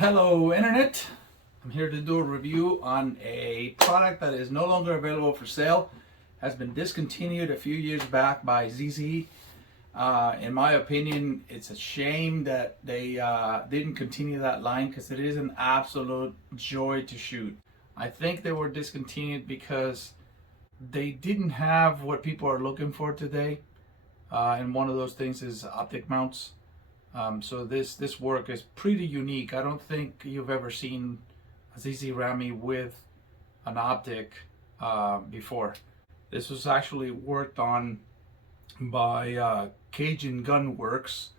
Hello Internet, I'm here to do a review on a product that is no longer available for sale. Has been discontinued a few years back by CZ. In my opinion, it's a shame that they didn't continue that line because it is an absolute joy to shoot. I think they were discontinued because they didn't have what people are looking for today, and one of those things is optic mounts. So this work is pretty unique. I don't think you've ever seen a CZ Rami with an optic before. This was actually worked on by Cajun Gun Works,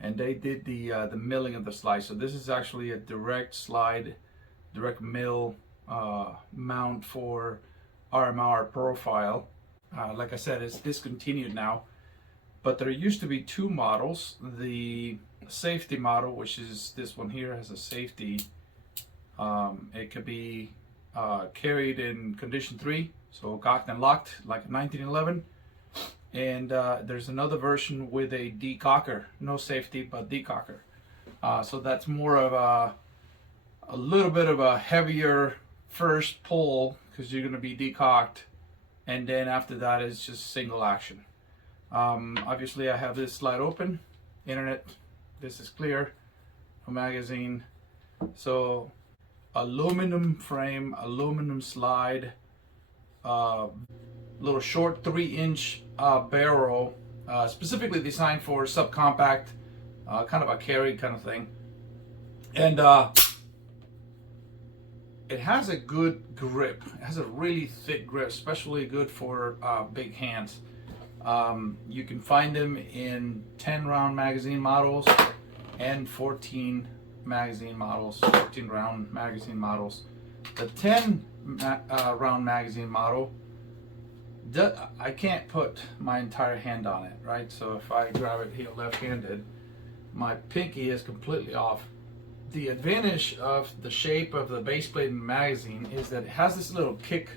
and they did the milling of the slide. So this is actually a direct slide, direct mill mount for RMR profile. Like I said, it's discontinued now. But there used to be two models. The safety model, which is this one here, has a safety. It could be carried in condition 3, so cocked and locked like 1911. And there's another version with a decocker, no safety but decocker. So that's more of a little bit of a heavier first pull because you're going to be decocked, and then after that it's just single action. Obviously I have this slide open. Internet, this is clear. A magazine. So aluminum frame, aluminum slide, little short 3-inch barrel, specifically designed for subcompact, kind of a carry kind of thing. And it has a good grip. It has a really thick grip, especially good for big hands. You can find them in 10 round magazine models and 14 magazine models, 14 round magazine models. The 10 round magazine model, I can't put my entire hand on it, right? So if I grab it here left-handed, my pinky is completely off. The advantage of the shape of the base plate in the magazine is that it has this little kick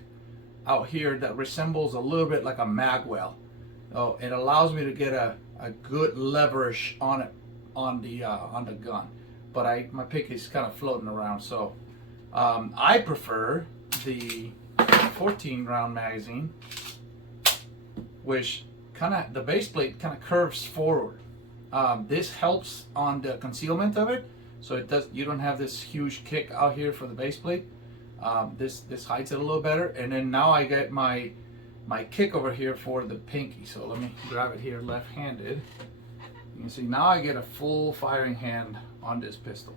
out here that resembles a little bit like a mag well. So it allows me to get a good leverage on it, on the gun, but my pinky is kind of floating around. So I prefer the 14 round magazine, which the base plate kind of curves forward. This helps on the concealment of it, so you don't have this huge kick out here for the base plate. This hides it a little better, and then now I get my kick over here for the pinky. So let me grab it here left-handed. You can see now I get a full firing hand on this pistol.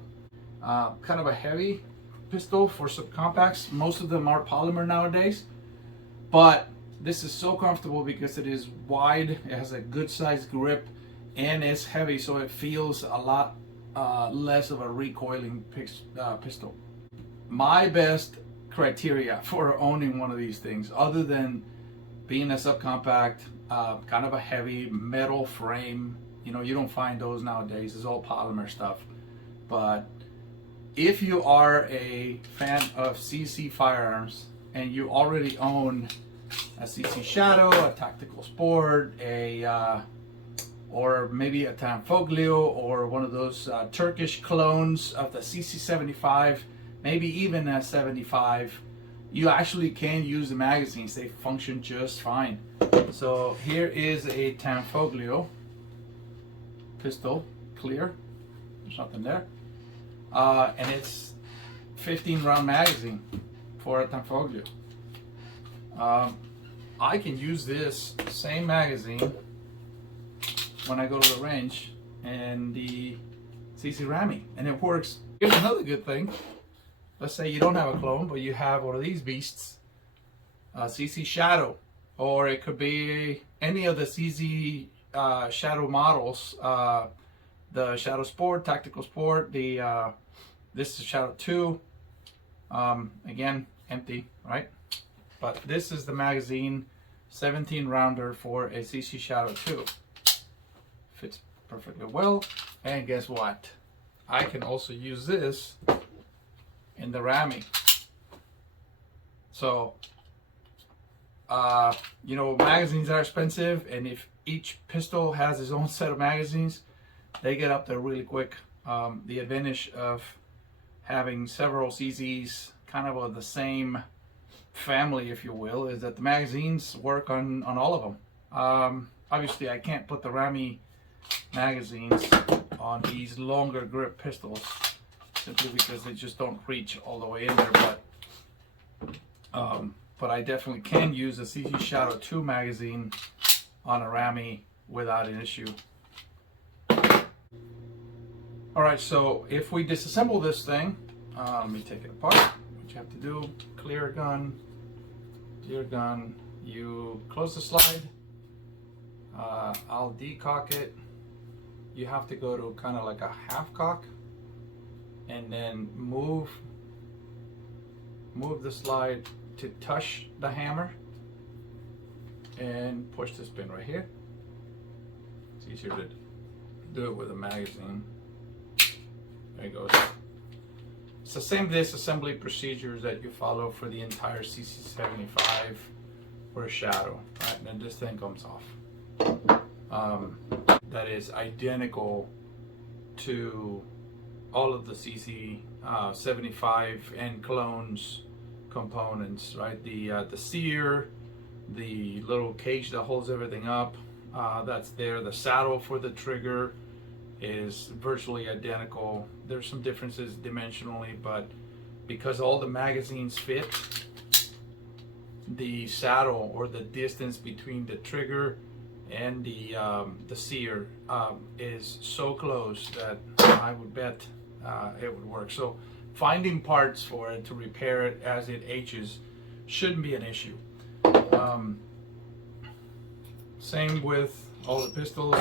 Kind of a heavy pistol for subcompacts. Most of them are polymer nowadays, but this is so comfortable because it is wide, it has a good sized grip, and it's heavy, so it feels a lot less of a recoiling pistol. My best criteria for owning one of these things, other than being a subcompact, kind of a heavy metal frame, you don't find those nowadays, it's all polymer stuff. But if you are a fan of CZ firearms and you already own a CZ Shadow, a Tactical Sport, or maybe a Tanfoglio, or one of those Turkish clones of the CZ 75, maybe even a 75, you actually can use the magazines. They function just fine. So here is a Tanfoglio pistol, clear, there's nothing there, and it's 15 round magazine for a Tanfoglio. I can use this same magazine when I go to the range and the CZ Rami, and it works. Here's another good thing. Let's say you don't have a clone, but you have one of these beasts, CZ Shadow, or it could be any of the CZ Shadow models, the Shadow Sport, Tactical Sport, this is Shadow 2, again, empty, right? But this is the magazine, 17 rounder for a CZ Shadow 2. Fits perfectly well, and guess what? I can also use this in the Rami. So magazines are expensive, and if each pistol has its own set of magazines, they get up there really quick. The advantage of having several CZs kind of of the same family, if you will, is that the magazines work on all of them. Obviously I can't put the Rami magazines on these longer grip pistols simply because they just don't reach all the way in there, but I definitely can use a CZ Shadow 2 magazine on a Rami without an issue. Alright, so if we disassemble this thing, let me take it apart. What you have to do, clear gun, you close the slide, I'll decock it. You have to go to kind of like a half cock and then move the slide to touch the hammer and push this pin right here. It's easier to do it with a magazine. There it goes. It's the same disassembly procedures that you follow for the entire CZ75 for a Shadow, right? And then this thing comes off. That is identical to all of the CZ75 and clones components, right? The sear, the little cage that holds everything up, that's there. The saddle for the trigger is virtually identical. There's some differences dimensionally, but because all the magazines fit, the saddle or the distance between the trigger and the sear is so close that I would bet it would work. So finding parts for it to repair it as it ages shouldn't be an issue. Same with all the pistols,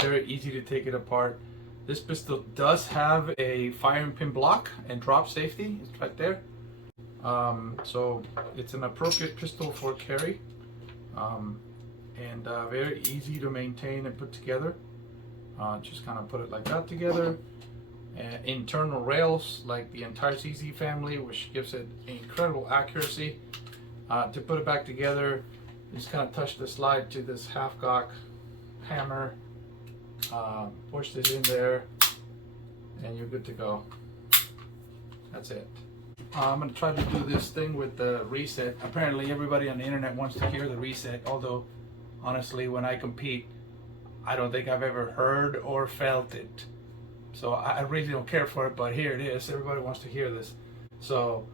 very easy to take it apart. This pistol does have a firing pin block and drop safety, it's right there. So it's an appropriate pistol for carry, and very easy to maintain and put together. Just kind of put it like that together. Internal rails like the entire CZ family, which gives it incredible accuracy. To put it back together, just kind of touch the slide to this half cock hammer, push this in there, and you're good to go. That's it. I'm going to try to do this thing with the reset. Apparently everybody on the internet wants to hear the reset, although honestly when I compete I don't think I've ever heard or felt it. So I really don't care for it, but here it is. Everybody wants to hear this. So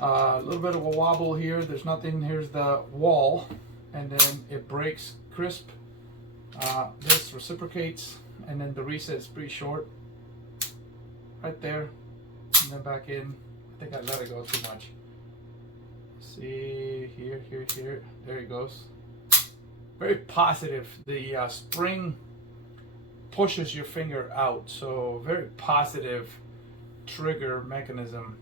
a little bit of a wobble here. There's nothing. Here's the wall, and then it breaks crisp. This reciprocates, and then the reset is pretty short. Right there, and then back in. I think I let it go too much. See, here. There it goes. Very positive. The spring pushes your finger out, so very positive trigger mechanism.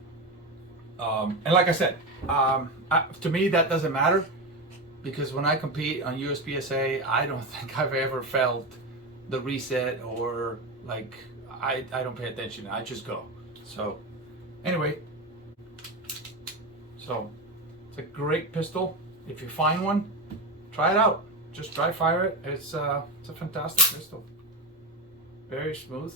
And like I said, to me that doesn't matter, because when I compete on USPSA, I don't think I've ever felt the reset, or like I don't pay attention. I just go. So anyway, so it's a great pistol. If you find one, try it out. Just dry fire it. It's a fantastic pistol. Very smooth.